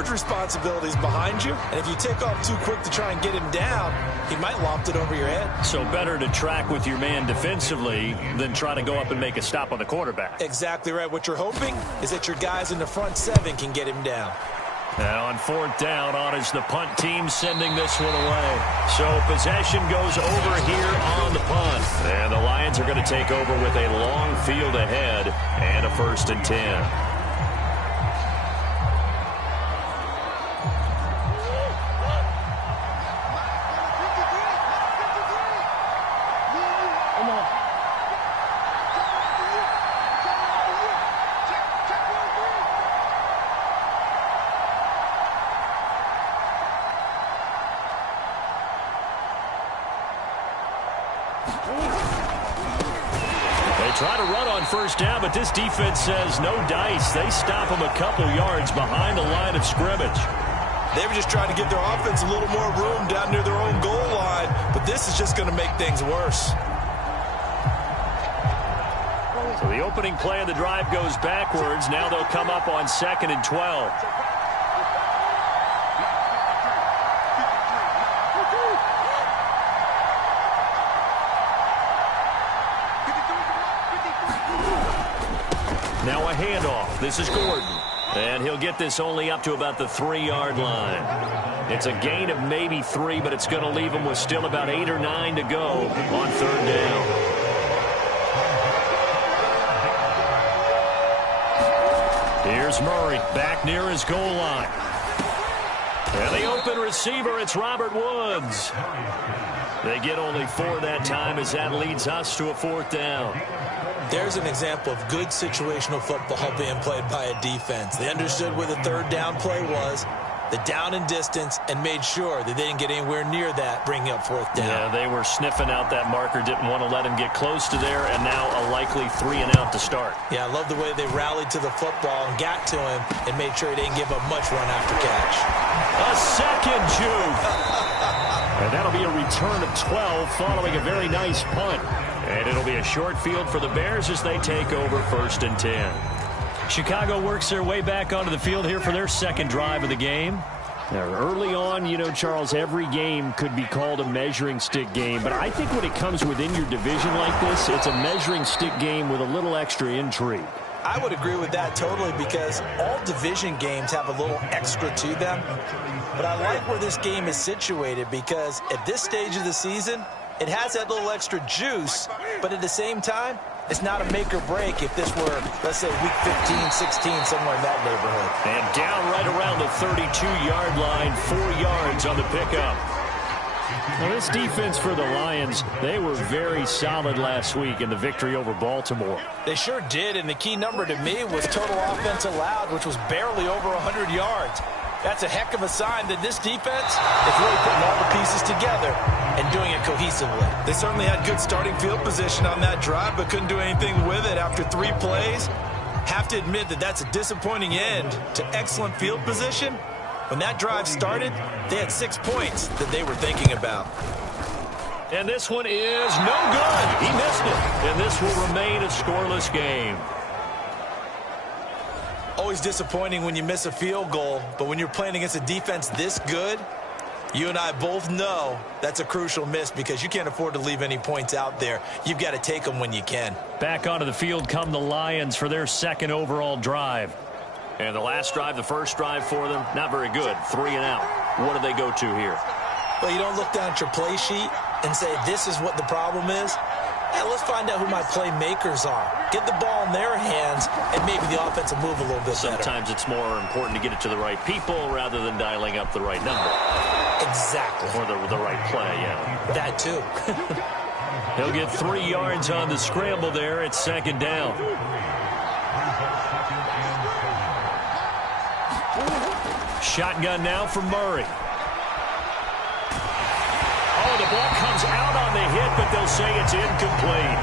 coverage responsibilities behind you, and if you take off too quick to try and get him down, he might loft it over your head. So better to track with your man defensively than try to go up and make a stop on the quarterback. Exactly right. What you're hoping is that your guys in the front seven can get him down. Now on fourth down, on is the punt team sending this one away. So possession goes over here on the punt. And the Lions are going to take over with a long field ahead and a 1st and 10. Try to run on first down, but this defense says no dice. They stop them a couple yards behind the line of scrimmage. They were just trying to give their offense a little more room down near their own goal line, but this is just going to make things worse. So the opening play of the drive goes backwards. Now they'll come up on 2nd and 12. Now a handoff. This is Gordon. And he'll get this only up to about the 3-yard line. It's a gain of maybe 3, but it's going to leave him with still about 8 or 9 to go on 3rd down. Here's Murray back near his goal line. And the open receiver, it's Robert Woods. They get only 4 that time as that leads us to a 4th down. There's an example of good situational football being played by a defense. They understood where the 3rd down play was, the down and distance, and made sure that they didn't get anywhere near that, bringing up 4th down. Yeah, they were sniffing out that marker, didn't want to let him get close to there, and now a likely 3-and-out to start. Yeah, I love the way they rallied to the football and got to him and made sure he didn't give up much run after catch. A second juke. And that'll be a return of 12 following a very nice punt. And it'll be a short field for the Bears as they take over 1st and 10. Chicago works their way back onto the field here for their 2nd drive of the game. Now, early on, you know, Charles, every game could be called a measuring stick game. But I think when it comes within your division like this, it's a measuring stick game with a little extra intrigue. I would agree with that totally because all division games have a little extra to them. But I like where this game is situated because at this stage of the season, it has that little extra juice, but at the same time, it's not a make or break if this were, let's say, week 15, 16, somewhere in that neighborhood. And down right around the 32-yard line, 4 yards on the pickup. Now, this defense for the Lions, they were very solid last week in the victory over Baltimore. They sure did, and the key number to me was total offense allowed, which was barely over 100 yards. That's a heck of a sign that this defense is really putting all the pieces together and doing it cohesively. They certainly had good starting field position on that drive, but couldn't do anything with it after 3 plays. Have to admit that that's a disappointing end to excellent field position. When that drive started, they had 6 points that they were thinking about. And this one is no good. He missed it. And this will remain a scoreless game. Always disappointing when you miss a field goal, but when you're playing against a defense this good, you and I both know that's a crucial miss because you can't afford to leave any points out there. You've got to take them when you can. Back onto the field come the Lions for their 2nd overall drive. And the last drive, the first drive for them, not very good. 3-and-out. What do they go to here? Well, you don't look down at your play sheet and say, this is what the problem is. Hey, let's find out who my playmakers are. Get the ball in their hands, and maybe the offense will move a little bit better. Sometimes it's more important to get it to the right people rather than dialing up the right number. Exactly. Or the right play, yeah. That too. He'll get 3 yards on the scramble there at 2nd down. Shotgun now for Murray. Oh, the ball comes out on the hit, but they'll say it's incomplete.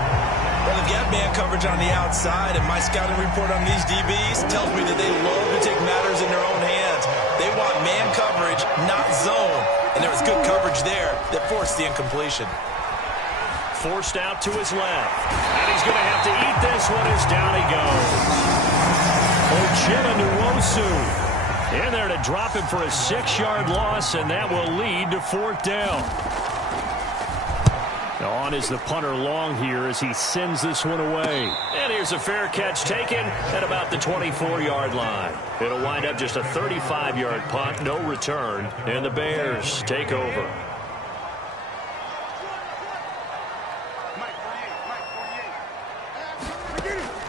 Well, they've got man coverage on the outside, and my scouting report on these DBs tells me that they love to take matters in their own hands. They want man coverage, not zone. And there was good coverage there that forced the incompletion. Forced out to his left. And he's going to have to eat this one as down he goes. Ochilla Nwosu In there to drop him for a 6-yard loss, and that will lead to 4th down. On is the punter long here as he sends this one away. And here's a fair catch taken at about the 24-yard line. It'll wind up just a 35-yard punt, no return, and the Bears take over.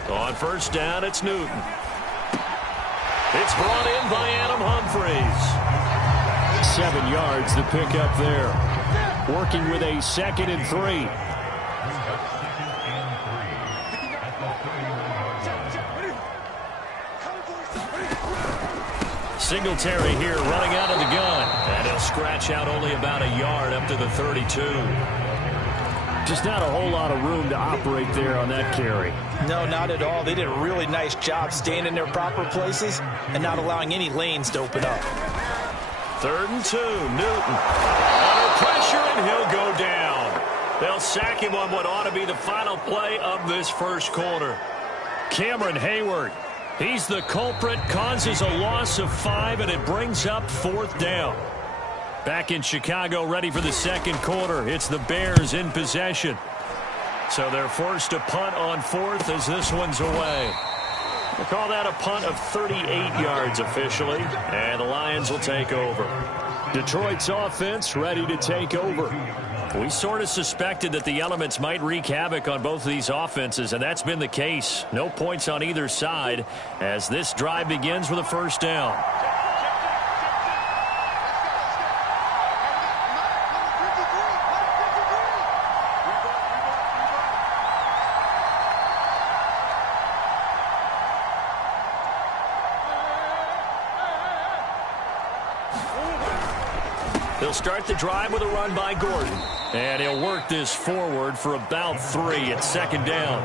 On 1st down, it's Newton. It's brought in by Adam Humphries. 7 yards to pick up there. Working with a 2nd and 3. Singletary here running out of the gun. And he'll scratch out only about a yard up to the 32. Just not a whole lot of room to operate there on that carry. No, not at all. They did a really nice job staying in their proper places and not allowing any lanes to open up. 3rd and 2. Newton. Under pressure, and he'll go down. They'll sack him on what ought to be the final play of this 1st quarter. Cameron Hayward. He's the culprit, causes a loss of 5, and it brings up 4th down. Back in Chicago, ready for the 2nd quarter. It's the Bears in possession. So they're forced to punt on 4th as this one's away. We'll call that a punt of 38 yards officially, and the Lions will take over. Detroit's offense ready to take over. We sort of suspected that the elements might wreak havoc on both of these offenses, and that's been the case. No points on either side as this drive begins with a 1st down. He'll start the drive with a run by Gordon. And he'll work this forward for about 3 at 2nd down.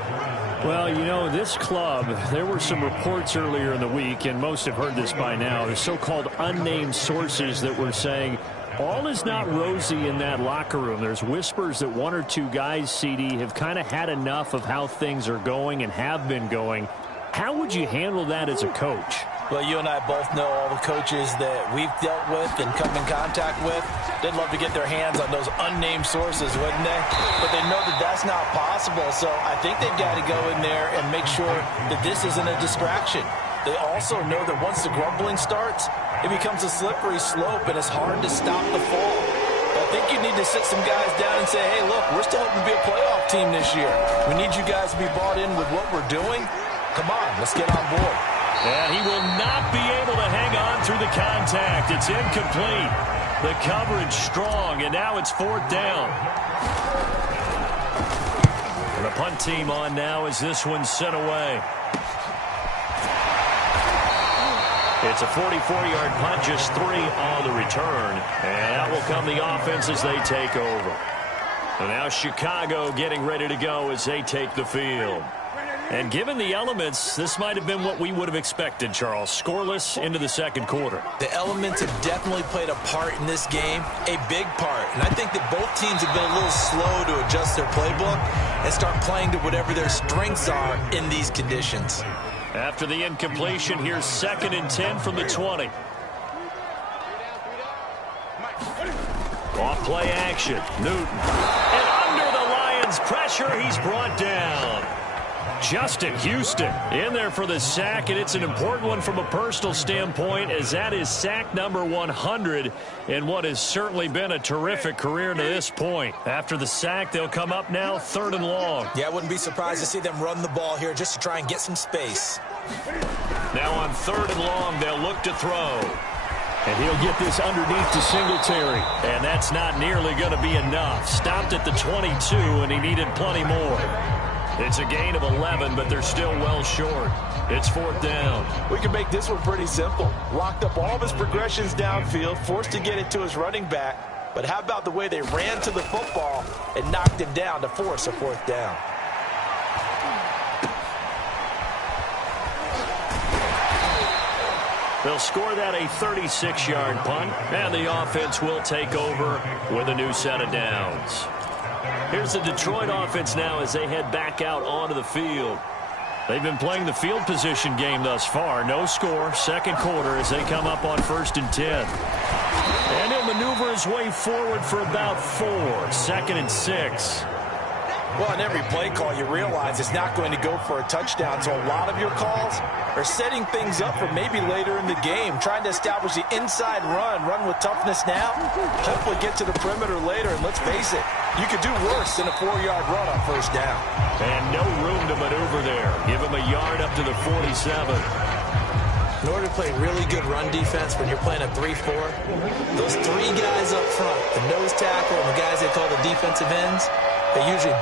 Well, you know, this club, there were some reports earlier in the week, and most have heard this by now, the so-called unnamed sources that were saying all is not rosy in that locker room. There's whispers that 1 or 2 guys, CD, have kind of had enough of how things are going and have been going. How would you handle that as a coach? Well, you and I both know all the coaches that we've dealt with and come in contact with. They'd love to get their hands on those unnamed sources, wouldn't they? But they know that that's not possible, so I think they've got to go in there and make sure that this isn't a distraction. They also know that once the grumbling starts, it becomes a slippery slope, and it's hard to stop the fall. I think you need to sit some guys down and say, hey, look, we're still hoping to be a playoff team this year. We need you guys to be bought in with what we're doing. Come on, let's get on board. And he will not be able to hang on through the contact. It's incomplete. The coverage strong, and now it's 4th down. And the punt team on now as this one's sent away. It's a 44-yard punt, just 3 on the return. And out will come the offense as they take over. And now Chicago getting ready to go as they take the field. And given the elements, this might have been what we would have expected, Charles. Scoreless into the 2nd quarter. The elements have definitely played a part in this game, a big part. And I think that both teams have been a little slow to adjust their playbook and start playing to whatever their strengths are in these conditions. After the incompletion, here's 2nd and 10 from the 20. Off play action. Newton. And under the Lions' pressure, he's brought down. Justin Houston in there for the sack, and it's an important one from a personal standpoint, as that is sack number 100 in what has certainly been a terrific career to this point. After the sack, they'll come up now 3rd and long. Yeah, I wouldn't be surprised to see them run the ball here just to try and get some space. Now on 3rd and long, they'll look to throw. And he'll get this underneath to Singletary. And that's not nearly going to be enough. Stopped at the 22, and he needed plenty more. It's a gain of 11, but they're still well short. It's 4th down. We can make this one pretty simple. Locked up all of his progressions downfield, forced to get it to his running back. But how about the way they ran to the football and knocked him down to force a 4th down? They'll score that a 36-yard punt, and the offense will take over with a new set of downs. Here's the Detroit offense now as they head back out onto the field. They've been playing the field position game thus far. No score, second quarter as they come up on 1st and 10. And he'll maneuver his way forward for about 4. 2nd and 6. Well, in every play call, you realize it's not going to go for a touchdown. So a lot of your calls are setting things up for maybe later in the game, trying to establish the inside run with toughness now, hopefully get to the perimeter later. And let's face it, you could do worse than a 4-yard run on 1st down. And no room to maneuver there. Give him a yard up to the 47. In order to play really good run defense when you're playing a 3-4, those 3 guys up front, the nose tackle and the guys they call the defensive ends, they're usually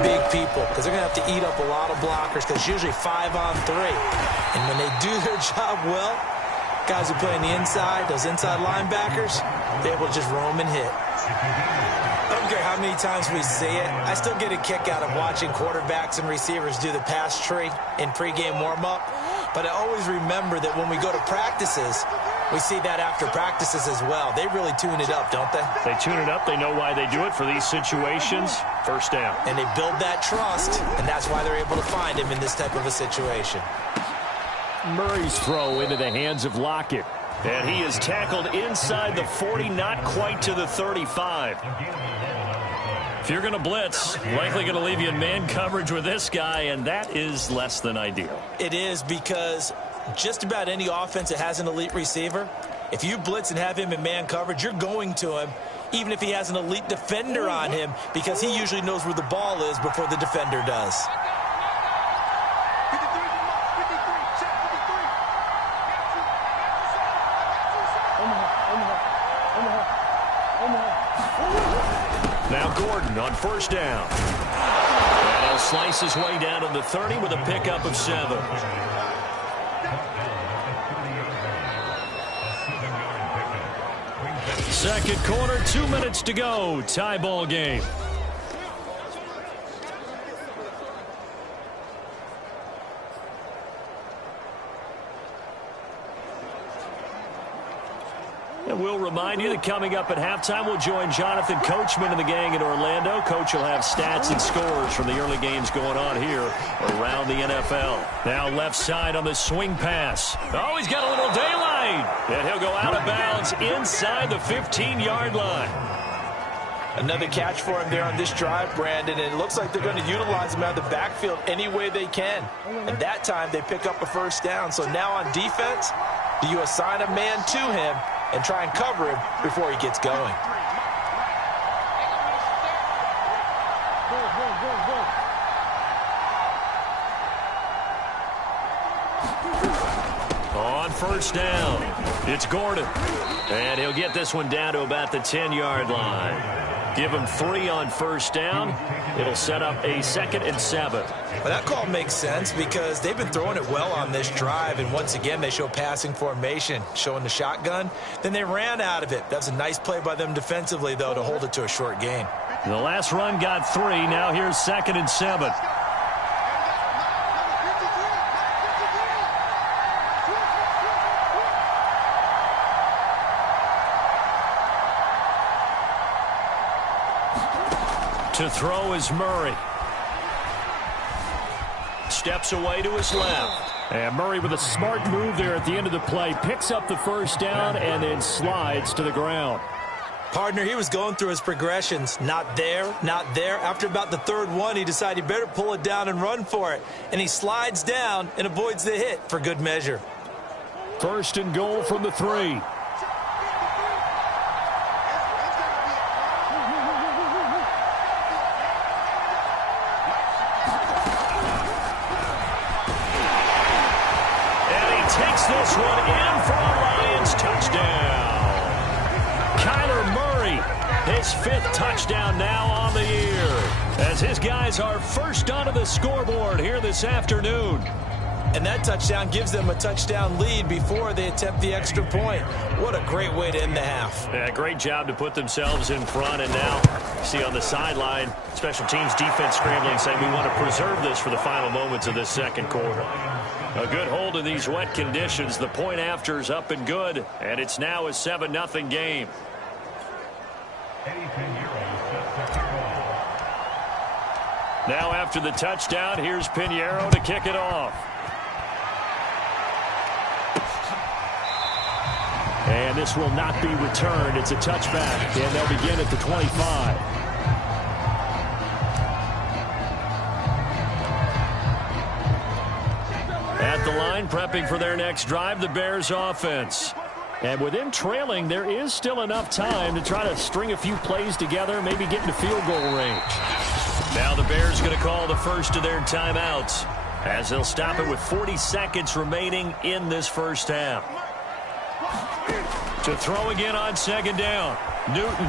big people because they're going to have to eat up a lot of blockers because it's usually 5-on-3. And when they do their job well, guys who play on the inside, those inside linebackers, they're able to just roam and hit. I don't care how many times we see it. I still get a kick out of watching quarterbacks and receivers do the pass tree in pregame warm-up. But I always remember that when we go to practices, we see that after practices as well. They really tune it up, don't they? They tune it up. They know why they do it for these situations. 1st down. And they build that trust, and that's why they're able to find him in this type of a situation. Murray's throw into the hands of Lockett. And he is tackled inside the 40, not quite to the 35. If you're going to blitz, likely going to leave you in man coverage with this guy, and that is less than ideal. It is, because just about any offense that has an elite receiver, if you blitz and have him in man coverage, you're going to him, even if he has an elite defender on him, because he usually knows where the ball is before the defender does. Now Gordon on 1st down. And he'll slice his way down to the 30 with a pickup of 7. Second quarter, 2 minutes to go. Tie ball game. And we'll remind you that coming up at halftime, we'll join Jonathan Coachman and the gang in Orlando. Coach will have stats and scores from the early games going on here around the NFL. Now left side on the swing pass. Oh, he's got a little daylight. And he'll go out of bounds inside the 15-yard line. Another catch for him there on this drive, Brandon, and it looks like they're going to utilize him out of the backfield any way they can. And that time they pick up a 1st down. So now on defense, do you assign a man to him and try and cover him before he gets going? On 1st down, it's Gordon. And he'll get this one down to about the 10-yard line. Give him 3 on 1st down. It'll set up a 2nd and 7. Well, that call makes sense because they've been throwing it well on this drive, and once again they show passing formation, showing the shotgun. Then they ran out of it. That's a nice play by them defensively, though, to hold it to a short gain. The last run got 3. Now here's 2nd and 7. To throw is Murray. Steps away to his left. And Murray with a smart move there at the end of the play. Picks up the 1st down and then slides to the ground. Partner, he was going through his progressions. Not there, not there. After about the 3rd one, he decided he better pull it down and run for it. And he slides down and avoids the hit for good measure. 1st and goal from the 3. This one in for a Lions touchdown. Kyler Murray, his 5th touchdown now on the year, as his guys are first onto the scoreboard here this afternoon. And that touchdown gives them a touchdown lead before they attempt the extra point. What a great way to end the half. Yeah, great job to put themselves in front. And now, see on the sideline, special teams defense scrambling, saying we want to preserve this for the final moments of this second quarter. A good hold of these wet conditions. The point after is up and good, and it's now a 7-0 game. Now after the touchdown, here's Pinheiro to kick it off. And this will not be returned. It's a touchback, and they'll begin at the 25. At the line, prepping for their next drive, the Bears offense. And with them trailing, there is still enough time to try to string a few plays together, maybe get into field goal range. Now the Bears going to call the first of their timeouts as they'll stop it with 40 seconds remaining in this first half. To throw again on second down, Newton.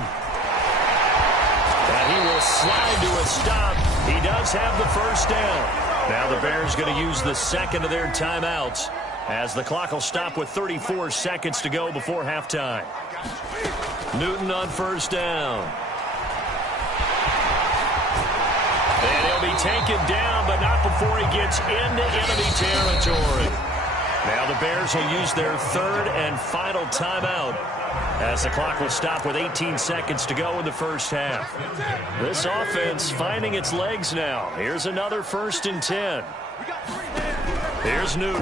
And he will slide to a stop. He does have the first down. Now the Bears going to use the second of their timeouts as the clock will stop with 34 seconds to go before halftime. Newton on first down. And he'll be taken down, but not before he gets into enemy territory. Now the Bears will use their third and final timeout as the clock will stop with 18 seconds to go in the first half. This offense finding its legs now. Here's another 1st and 10. Here's Newton.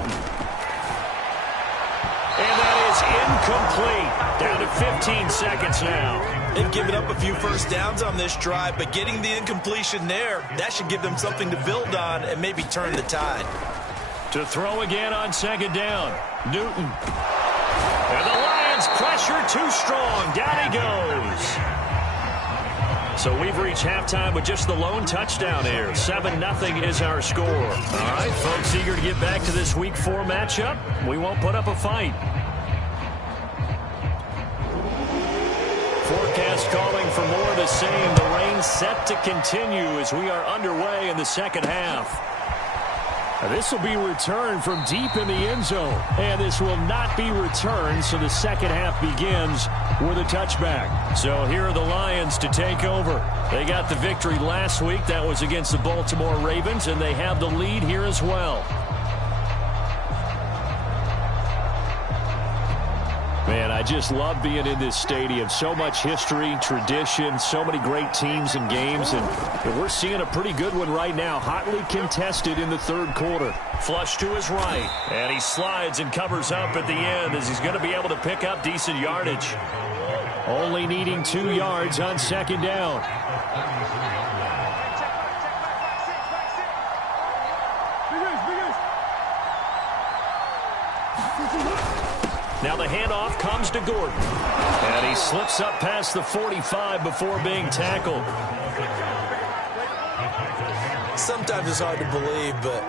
And that is incomplete. Down to 15 seconds now. They've given up a few first downs on this drive, but getting the incompletion there, that should give them something to build on and maybe turn the tide. To throw again on second down, Newton. And the Lions pressure too strong. Down he goes. So we've reached halftime with just the lone touchdown here. 7-0 is our score. All right, folks, eager to get back to this Week 4 matchup. We won't put up a fight. Forecast calling for more of the same. The rain set to continue as we are underway in the second half. This will be returned from deep in the end zone. And this will not be returned, so the second half begins with a touchback. So here are the Lions to take over. They got the victory last week. That was against the Baltimore Ravens, and they have the lead here as well. Man, I just love being in this stadium. So much history, tradition, so many great teams and games, and we're seeing a pretty good one right now. Hotly contested in the third quarter. Flush to his right, and he slides and covers up at the end as he's going to be able to pick up decent yardage. Only needing 2 yards on second down. Now the handoff comes to Gordon. And he slips up past the 45 before being tackled. Sometimes it's hard to believe, but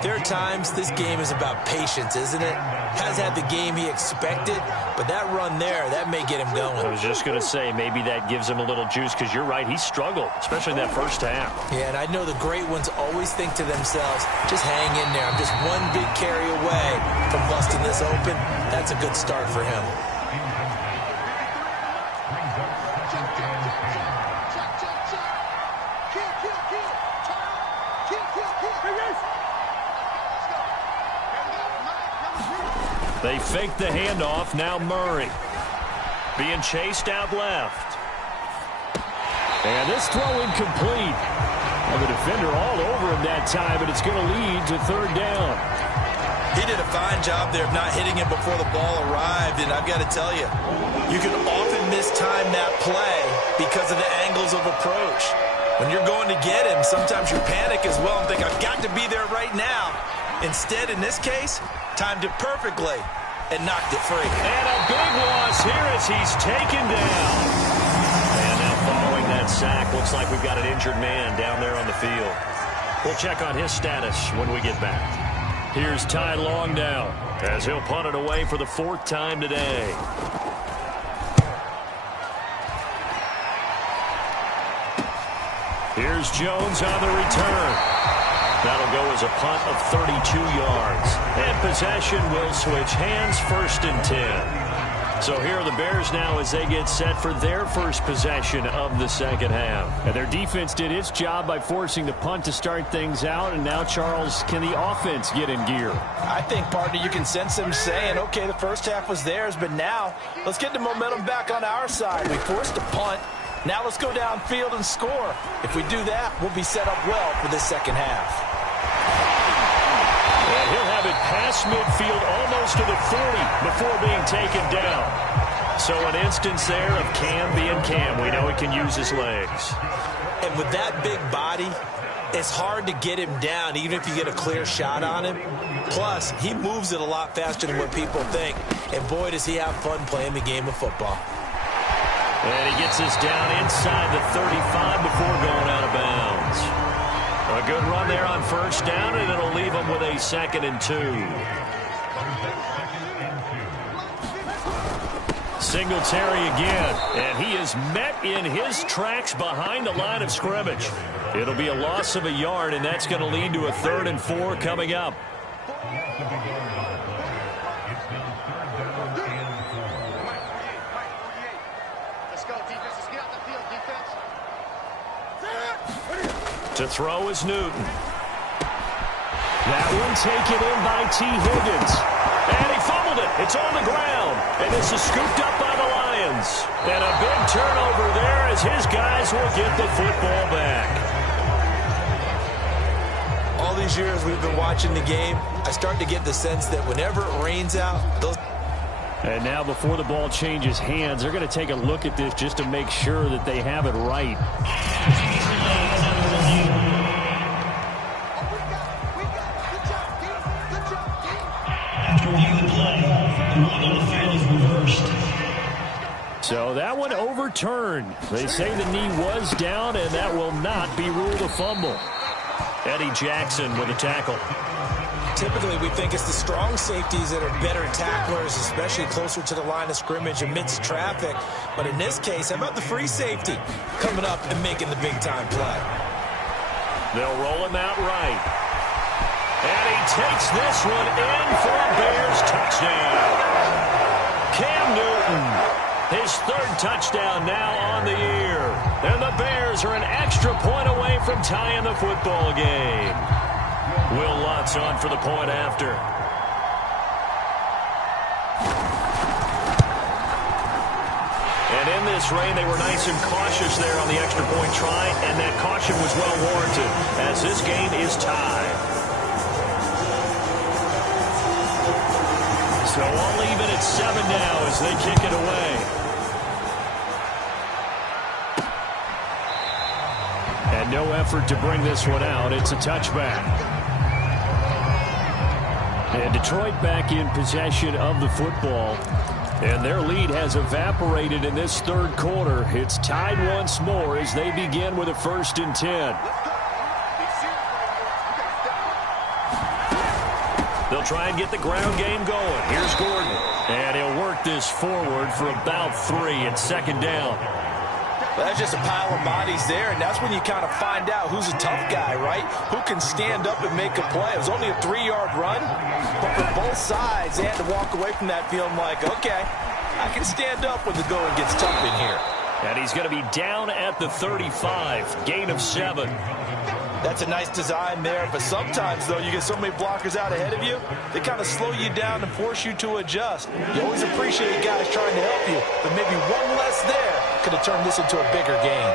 there are times this game is about patience, isn't it? Has had the game he expected, but that run there, that may get him going. I was just going to say, maybe that gives him a little juice, because you're right, he struggled, especially in that first half. Yeah, and I know the great ones always think to themselves, just hang in there. I'm just one big carry away from busting this open. That's a good start for him. They fake the handoff. Now Murray being chased out left. And this throw incomplete. And the defender all over him that time, but it's going to lead to third down. He did a fine job there of not hitting him before the ball arrived, and I've got to tell you, you can often mistime that play because of the angles of approach. When you're going to get him, sometimes you panic as well and think, I've got to be there right now. Instead, in this case, timed it perfectly and knocked it free. And a big loss here as he's taken down. And now following that sack, looks like we've got an injured man down there on the field. We'll check on his status when we get back. Here's Ty Long now as he'll punt it away for the 4th time today. Here's Jones on the return. That'll go as a punt of 32 yards. And possession will switch hands, 1st and 10. So here are the Bears now as they get set for their first possession of the second half. And their defense did its job by forcing the punt to start things out. And now, Charles, can the offense get in gear? I think, partner, you can sense them saying, okay, the first half was theirs, but now let's get the momentum back on our side. We forced a punt. Now let's go downfield and score. If we do that, we'll be set up well for this second half. And he'll have it past midfield almost to the 40 before being taken down. So an instance there of Cam being Cam. We know he can use his legs. And with that big body, it's hard to get him down, even if you get a clear shot on him. Plus, he moves it a lot faster than what people think. And boy, does he have fun playing the game of football. And he gets this down inside the 35 before going out of bounds. A good run there on first down, and it'll leave him with a 2nd and 2. Singletary again, and he is met in his tracks behind the line of scrimmage. It'll be a loss of a yard, and that's going to lead to a 3rd and 4 coming up. To throw is Newton. That one taken in by T. Higgins. And he fumbled it. It's on the ground. And this is scooped up by the Lions. And a big turnover there as his guys will get the football back. All these years we've been watching the game, I start to get the sense that whenever it rains out, those... And now before the ball changes hands, they're going to take a look at this just to make sure that they have it right. So that one overturned. They say the knee was down, and that will not be ruled a fumble. Eddie Jackson with a tackle. Typically, we think it's the strong safeties that are better tacklers, especially closer to the line of scrimmage amidst traffic. But in this case, how about the free safety coming up and making the big-time play? They'll roll him out right. And he takes this one in for a Bears touchdown. Cam Newton, his 3rd touchdown now on the year. And the Bears are an extra point away from tying the football game. Will Lutz on for the point after. And in this rain, they were nice and cautious there on the extra point try, and that caution was well warranted as this game is tied. So all even at 7 now as they kick it away. And no effort to bring this one out. It's a touchback. And Detroit back in possession of the football. And their lead has evaporated in this 3rd quarter. It's tied once more as they begin with a 1st and 10. They'll try and get the ground game going. Here's Gordon. And he'll work this forward for about 3 at 2nd down. Well, that's just a pile of bodies there, and that's when you kind of find out who's a tough guy, right? Who can stand up and make a play. It was only a 3-yard run, but for both sides, they had to walk away from that feeling like, okay, I can stand up when the going gets tough in here. And he's going to be down at the 35, gain of 7. That's a nice design there, but sometimes, though, you get so many blockers out ahead of you, they kind of slow you down and force you to adjust. You always appreciate guys trying to help you, but maybe one less there could have turned this into a bigger game.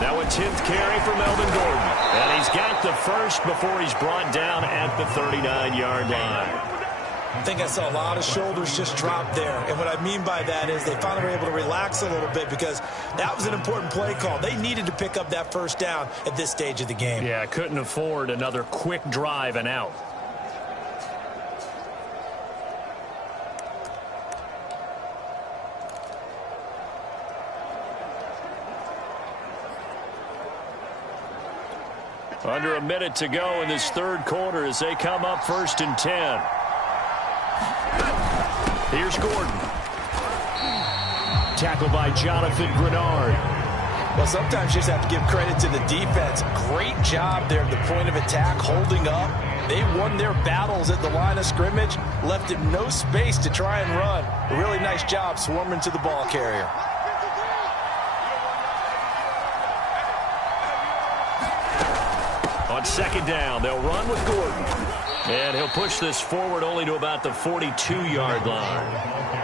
Now a 10th carry for Melvin Gordon. And he's got the 1st before he's brought down at the 39-yard line. I think I saw a lot of shoulders just drop there. And what I mean by that is they finally were able to relax a little bit because that was an important play call. They needed to pick up that 1st down at this stage of the game. Yeah, couldn't afford another quick drive and out. Under a minute to go in this 3rd quarter as they come up 1st and 10. Here's Gordon. Tackled by Jonathan Grenard. Well, sometimes you just have to give credit to the defense. Great job there at the point of attack, holding up. They won their battles at the line of scrimmage, left him no space to try and run. A really nice job swarming to the ball carrier. On On second down, they'll run with Gordon. And he'll push this forward only to about the 42-yard line.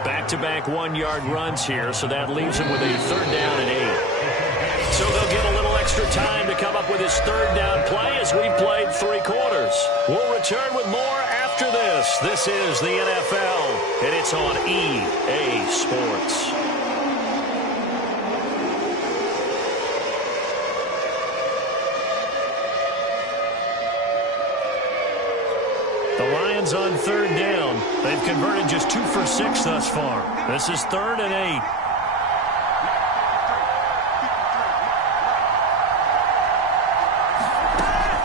Back-to-back 1-yard runs here, so that leaves him with a third down and 8. So they'll get a little extra time to come up with his third down play as we've played 3 quarters. We'll return with more after this. This is the NFL, and it's on EA Sports. The Lions on third down. They've converted just 2 for 6 thus far. This is 3rd and 8.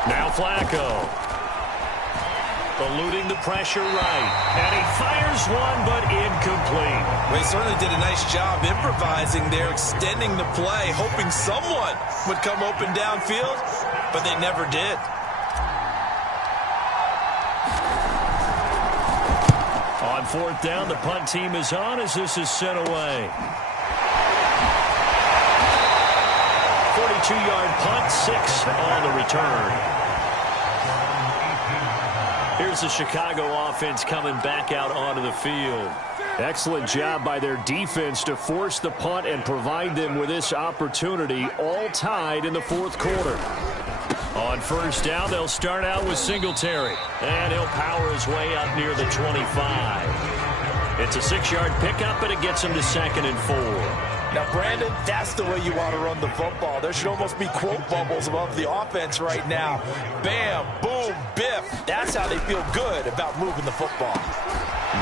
Now Flacco. Eluding the pressure right. And he fires one, but incomplete. Well, he certainly did a nice job improvising there, extending the play, hoping someone would come open downfield, but they never did. On 4th down, the punt team is on as this is sent away. 42-yard punt, 6 on the return. Here's the Chicago offense coming back out onto the field. Excellent job by their defense to force the punt and provide them with this opportunity, all tied in the 4th quarter. On 1st down, they'll start out with Singletary. And he'll power his way up near the 25. It's a 6-yard pickup, but it gets him to 2nd and 4. Now, Brandon, that's the way you want to run the football. There should almost be quote bubbles above the offense right now. Bam, boom, biff. That's how they feel good about moving the football.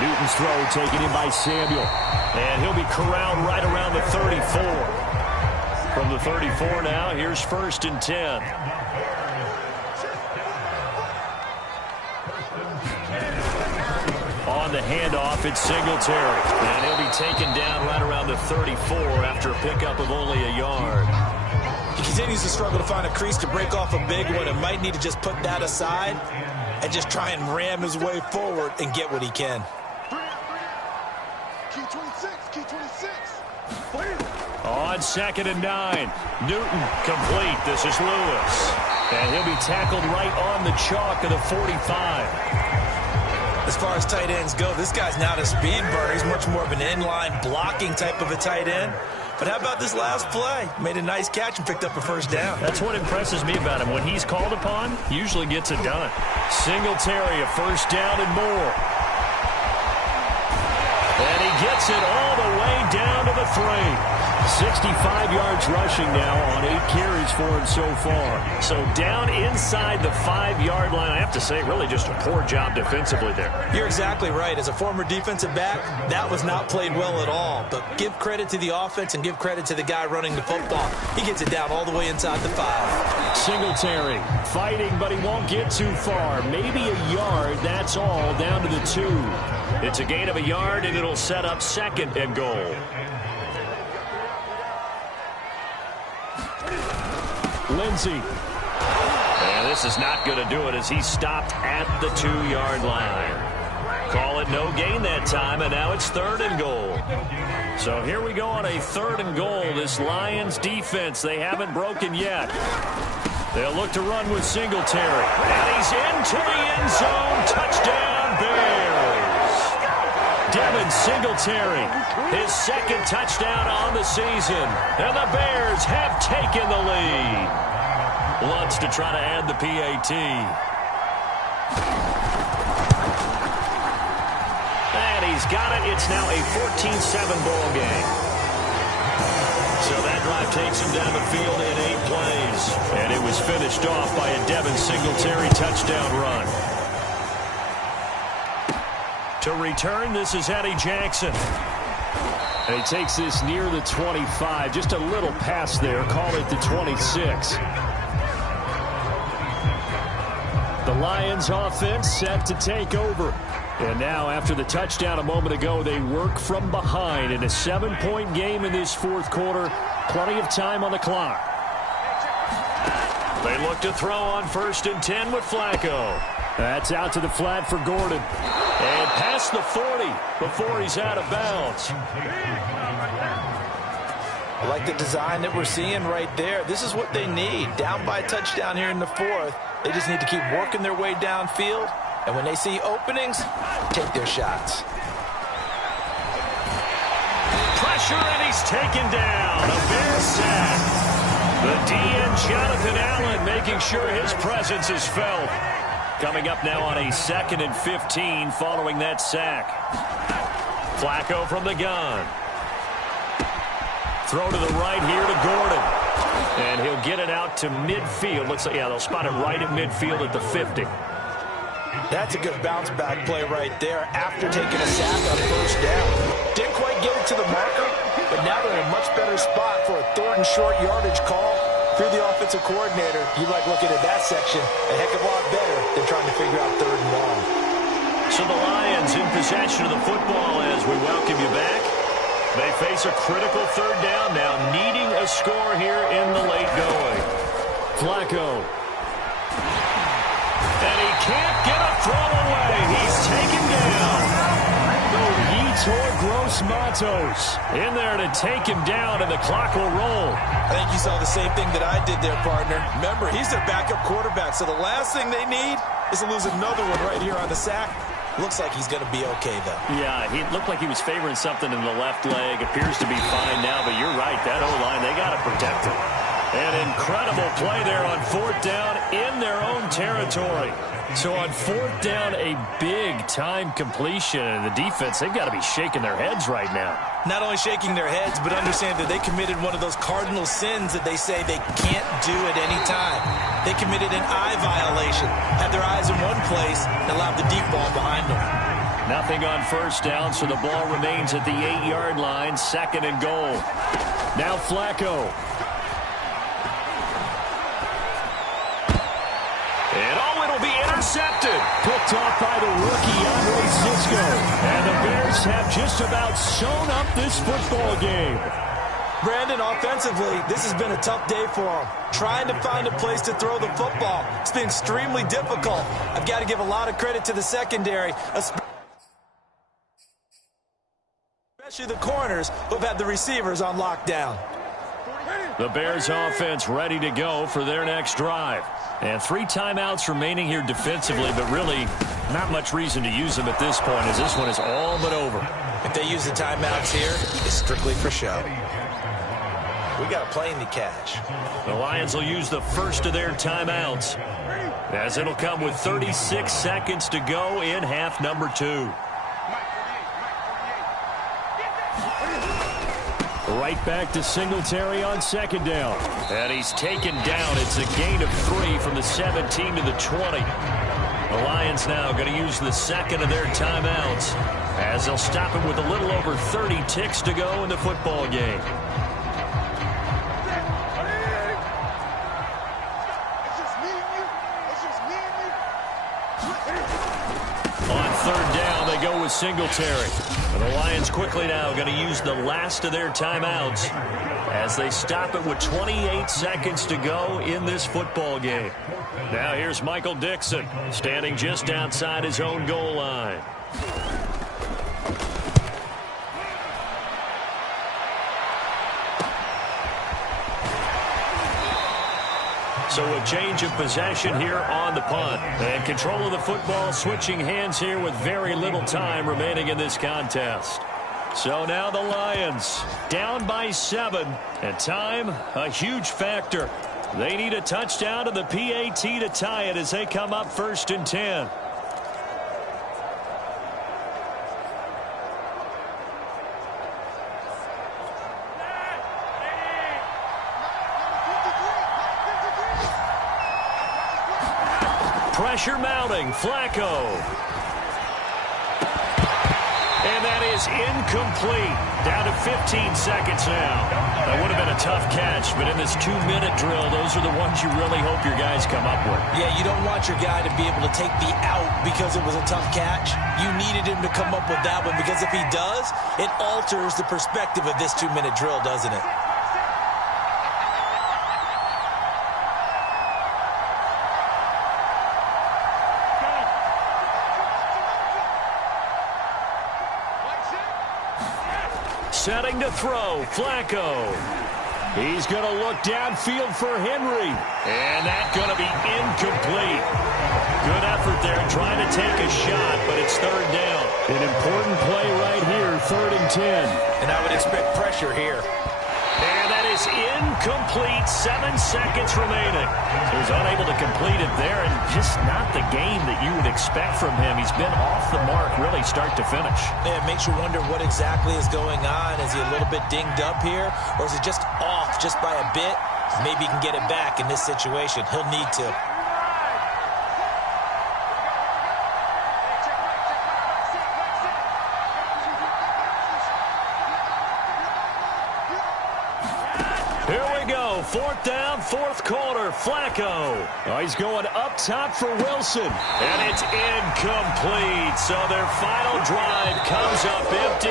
Newton's throw taken in by Samuel. And he'll be corralled right around the 34. From the 34 now, here's 1st and 10. On the handoff, it's Singletary. And he'll be taken down right around the 34 after a pickup of only a yard. He continues to struggle to find a crease to break off a big one and might need to just put that aside and just try and ram his way forward and get what he can. Key 26, key 26. On 2nd and 9, Newton complete. This is Lewis. And he'll be tackled right on the chalk of the 45. As far as tight ends go, this guy's not a speed burner. He's much more of an inline blocking type of a tight end. But how about this last play? Made a nice catch and picked up a 1st down. That's what impresses me about him. When he's called upon, he usually gets it done. Singletary, a 1st down and more. And he gets it all the way down to the 3. 65 yards rushing now on 8 carries for him so far. So down inside the 5-yard line. I have to say, really just a poor job defensively there. You're exactly right. As a former defensive back, that was not played well at all. But give credit to the offense and give credit to the guy running the football. He gets it down all the way inside the 5. Singletary fighting, but he won't get too far. Maybe a yard, that's all, down to the 2. It's a gain of a yard, and it'll set up 2nd and goal. Lindsey. And this is not going to do it as he stopped at the 2-yard line. Call it no gain that time, and now it's 3rd and goal. So here we go on a 3rd and goal. This Lions defense, they haven't broken yet. They'll look to run with Singletary. And he's into the end zone. Touchdown, Bears. Devin Singletary, his 2nd touchdown on the season. And the Bears have taken the lead. Lutz to try to add the PAT. And he's got it. It's now a 14-7 ball game. So that drive takes him down the field in 8 plays. And it was finished off by a Devin Singletary touchdown run. To return, this is Eddie Jackson. And he takes this near the 25. Just a little pass there. Call it the 26. The Lions offense set to take over. And now after the touchdown a moment ago, they work from behind in a 7-point game in this 4th quarter. Plenty of time on the clock. They look to throw on 1st and 10 with Flacco. That's out to the flat for Gordon. And past the 40 before he's out of bounds. I like the design that we're seeing right there. This is what they need. Down by a touchdown here in the fourth. They just need to keep working their way downfield. And when they see openings, take their shots. Pressure, and he's taken down. A Bears sack. The DN, Jonathan Allen, making sure his presence is felt. Coming up now on a 2nd and 15 following that sack. Flacco from the gun. Throw to the right here to Gordon. And he'll get it out to midfield. Looks like, yeah, they'll spot it right at midfield at the 50. That's a good bounce-back play right there after taking a sack on first down. Didn't quite get it to the marker, but now they're in a much better spot for a 3rd and short yardage call. If you're the offensive coordinator, you like looking at that section a heck of a lot better than trying to figure out 3rd and long. So the Lions in possession of the football as we welcome you back. They face a critical 3rd down now, needing a score here in the late going. Flacco. And he can't get a throw away. He's taken down. No, Yetur Gross-Matos in there to take him down, and the clock will roll. I think you saw the same thing that I did there, partner. Remember, he's their backup quarterback, so the last thing they need is to lose another one right here on the sack. Looks like he's going to be okay, though. Yeah, he looked like he was favoring something in the left leg. Appears to be fine now, but you're right. That O-line, they got to protect him. An incredible play there on 4th down in their own territory. So on 4th down, a big-time completion. And the defense, they've got to be shaking their heads right now. Not only shaking their heads, but understand that they committed one of those cardinal sins that they say they can't do at any time. They committed an eye violation, had their eyes in one place, and allowed the deep ball behind them. Nothing on 1st down, so the ball remains at the 8-yard line, 2nd and goal. Now Flacco. And it'll be intercepted. Picked off by the rookie, Andre Cisco. And the Bears have just about sewn up this football game. Brandon, offensively, this has been a tough day for them. Trying to find a place to throw the football. It's been extremely difficult. I've got to give a lot of credit to the secondary, especially the corners who've had the receivers on lockdown. The Bears offense ready to go for their next drive. And 3 timeouts remaining here defensively, but really not much reason to use them at this point as this one is all but over. If they use the timeouts here, it's strictly for show. We got a plane to catch. The Lions will use the first of their timeouts as it'll come with 36 seconds to go in half number 2. Right back to Singletary on 2nd down. And he's taken down. It's a gain of 3 from the 17 to the 20. The Lions now going to use the 2nd of their timeouts as they'll stop it with a little over 30 ticks to go in the football game. On 3rd down, they go with Singletary. And the Lions quickly now going to use the last of their timeouts as they stop it with 28 seconds to go in this football game. Now here's Michael Dixon standing just outside his own goal line. So a change of possession here on the punt. And control of the football switching hands here with very little time remaining in this contest. So now the Lions down by 7. And time, a huge factor. They need a touchdown to the PAT to tie it as they come up 1st and 10. Pressure mounting. Flacco. And that is incomplete. Down to 15 seconds now. That would have been a tough catch, but in this 2-minute drill, those are the ones you really hope your guys come up with. Yeah, you don't want your guy to be able to take the out because it was a tough catch. You needed him to come up with that one because if he does, it alters the perspective of this 2-minute drill, doesn't it? Setting to throw, Flacco. He's going to look downfield for Henry. And that's going to be incomplete. Good effort there trying to take a shot, but it's third down. An important play right here, 3rd and 10. And I would expect pressure here. And that is incomplete. 7 seconds remaining. He was unable to complete it there, and just not the game that you would expect from him. He's been off the mark really start to finish. Yeah, it makes you wonder what exactly is going on. Is he a little bit dinged up here, or is it just off just by a bit? Maybe he can get it back in this situation. He'll need to. Here we go. 4th down, 4th quarter. Flacco. Oh, he's going up top for Wilson. And it's incomplete. So their final drive comes up empty.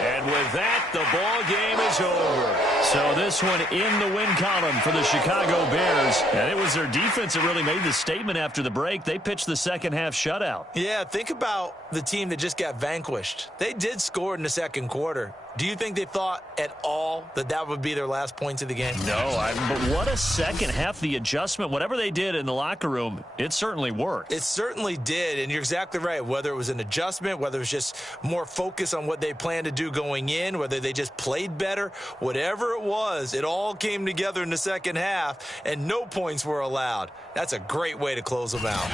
And with that, the ball game is over. So this one in the win column for the Chicago Bears. And it was their defense that really made the statement after the break. They pitched the second half shutout. Yeah, think about the team that just got vanquished. They did score in the second quarter. Do you think they thought at all that that would be their last points of the game? No, but what a second half. The adjustment, whatever they did in the locker room, it certainly worked. It certainly did, and you're exactly right. Whether it was an adjustment, whether it was just more focus on what they planned to do going in, whether they just played better, whatever it was, it all came together in the second half, and no points were allowed. That's a great way to close them out.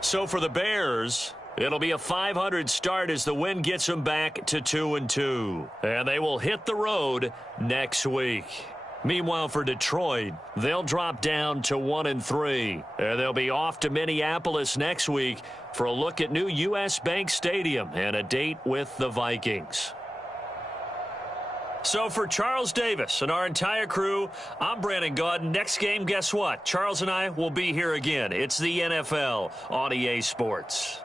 So for the Bears, it'll be a .500 start as the win gets them back to 2-2. And they will hit the road next week. Meanwhile, for Detroit, they'll drop down to 1-3. And they'll be off to Minneapolis next week for a look at new U.S. Bank Stadium and a date with the Vikings. So for Charles Davis and our entire crew, I'm Brandon Gaudin. Next game, guess what? Charles and I will be here again. It's the NFL on EA Sports.